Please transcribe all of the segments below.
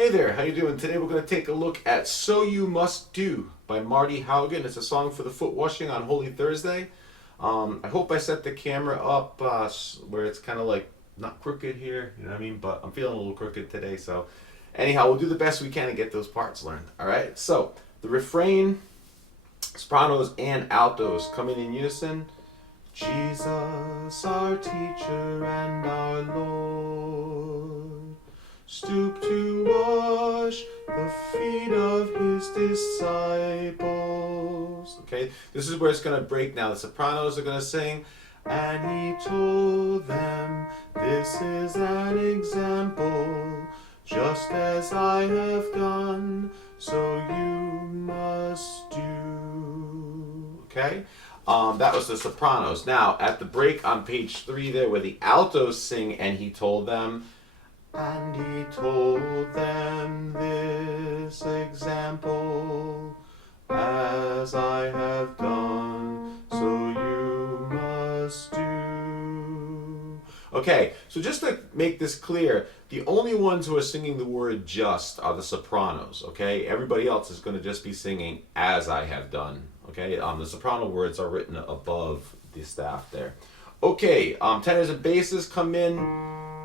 Hey there, how you doing? Today we're going to take a look at So You Must Do by Marty Haugen. It's a song for the foot washing on Holy Thursday. I hope I set the camera up where it's kind of like not crooked here, you know what I mean? But I'm feeling a little crooked today, so anyhow, we'll do the best we can to get those parts learned, all right? So, the refrain, sopranos and altos coming in unison. Jesus, our teacher and our Lord, stoop to wash the feet of his disciples. Okay, this is where it's going to break now. The sopranos are going to sing, and he told them, this is an example, just as I have done, so you must do. Okay, that was the sopranos. Now, at the break on page 3 there, where the altos sing, and he told them, and he told them this example, as I have done, so you must do. Okay, so just to make this clear, the only ones who are singing the word just are the sopranos, okay? Everybody else is going to just be singing as I have done, okay? The soprano words are written above the staff there. Okay, tenors and basses come in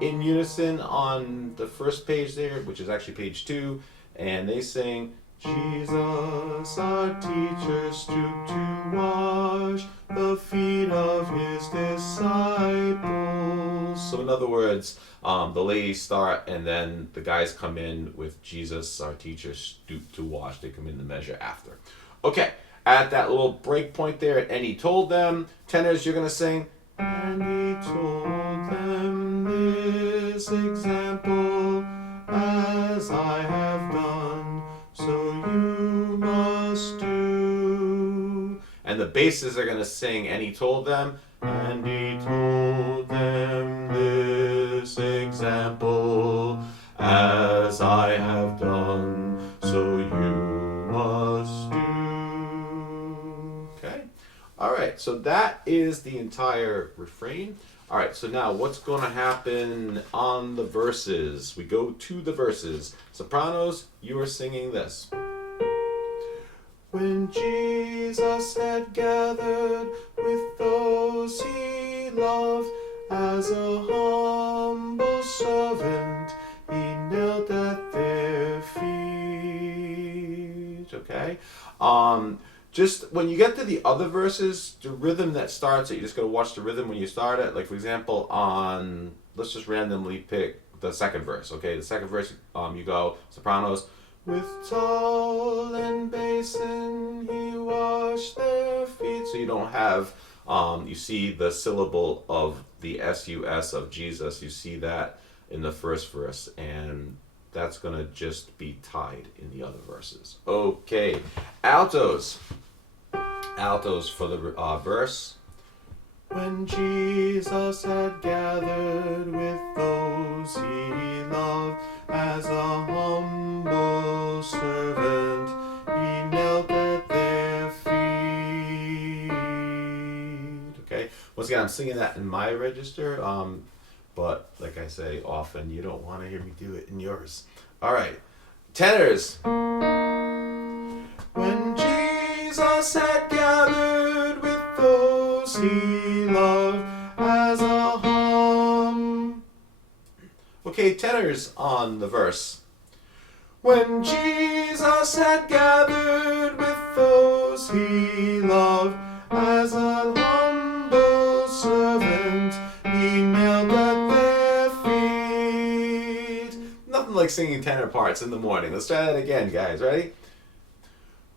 unison on the first page there, which is actually page 2, and they sing, Jesus, our teacher, stooped to wash the feet of his disciples. So in other words, the ladies start and then the guys come in with Jesus, our teacher, stooped to wash. They come in the measure after. Okay, at that little break point there, and he told them, tenors, you're going to sing, and he told them this example, as I have done, so you must do. And the basses are going to sing, and he told them, and he told them this example, as I have done, so you must do. Okay? Alright, so that is the entire refrain. Alright, so now what's going to happen on the verses? We go to the verses. Sopranos, you are singing this. When Jesus had gathered with those he loved, as a humble servant, he knelt at their feet. Okay? Just when you get to the other verses, the rhythm that starts it, you just got to watch the rhythm when you start it. Like, for example, let's just randomly pick the second verse, okay? The second verse, you go, sopranos, with towel and basin he washed their feet. So you don't have, you see the syllable of the S-U-S of Jesus. You see that in the first verse, and that's going to just be tied in the other verses. Okay, altos. Altos for the verse. When Jesus had gathered with those he loved, as a humble servant, he knelt at their feet. Okay, once again, I'm singing that in my register, but like I say often, you don't want to hear me do it in yours. All right, tenors. When Jesus had gathered with those he loved, as a Okay, tenors on the verse. When Jesus had gathered with those he loved, as a humble servant, he knelt at their feet. Nothing like singing tenor parts in the morning. Let's try that again, guys. Ready?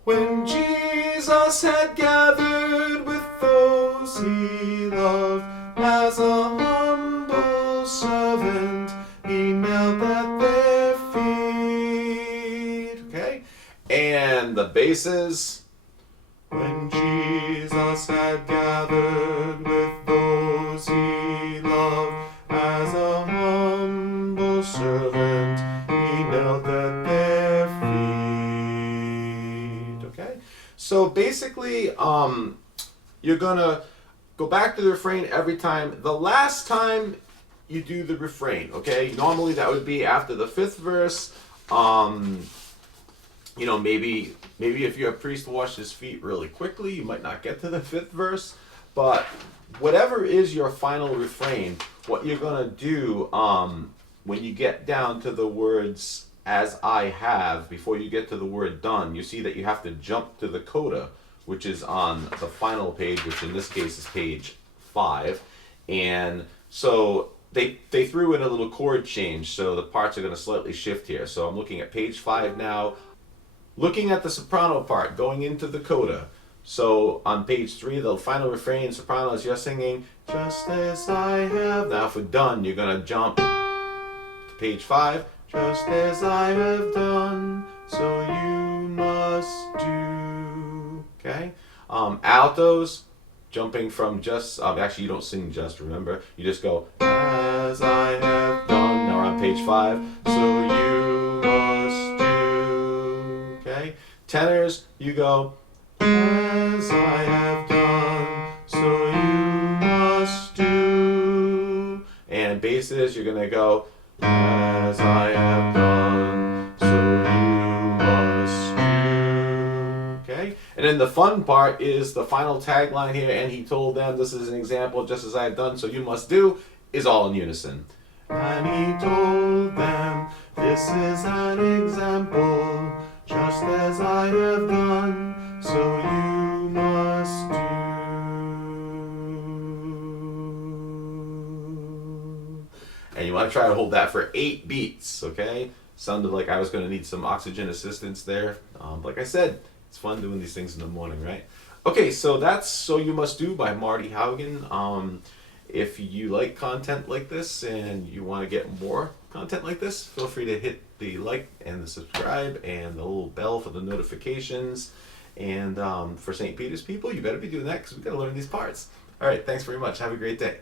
When Jesus had gathered with those he loved, as a humble servant, he knelt at their feet. Okay? And the basses. When Jesus had gathered with those he loved, as a humble servant, he knelt at their feet. Okay? So basically, you're gonna go back to the refrain every time. The last time you do the refrain, okay? Normally that would be after the 5th verse. You know, maybe if your priest washed his feet really quickly, you might not get to the fifth verse. But whatever is your final refrain, what you're gonna do when you get down to the words "as I have," before you get to the word "done," you see that you have to jump to the coda, which is on the final page, which in this case is page 5, and so they threw in a little chord change, so the parts are going to slightly shift here. So I'm looking at page 5 now. Looking at the soprano part, going into the coda. So on page 3, the final refrain, soprano is just singing, just as I have. Now for done, you're going to jump to page 5, just as I have done, so you must do. Okay? Altos, jumping from just, actually you don't sing just, remember? You just go, as I have done. Now we're on page 5, so you must do. Okay? Tenors, you go, as I have done, so you must do. And basses, you're going to go, as I have done, so you must do. Okay? And then the fun part is the final tagline here, and he told them, this is an example, just as I have done, so you must do, is all in unison. And he told them, this is an example, just as I have done, so you must do. And you want to try to hold that for 8 beats, okay? Sounded like I was going to need some oxygen assistance there. Like I said, it's fun doing these things in the morning, right? Okay, so that's So You Must Do by Marty Haugen. If you like content like this and you want to get more content like this, feel free to hit the like and the subscribe and the little bell for the notifications. And for St. Peter's people, you better be doing that because we got to learn these parts. All right, thanks very much. Have a great day.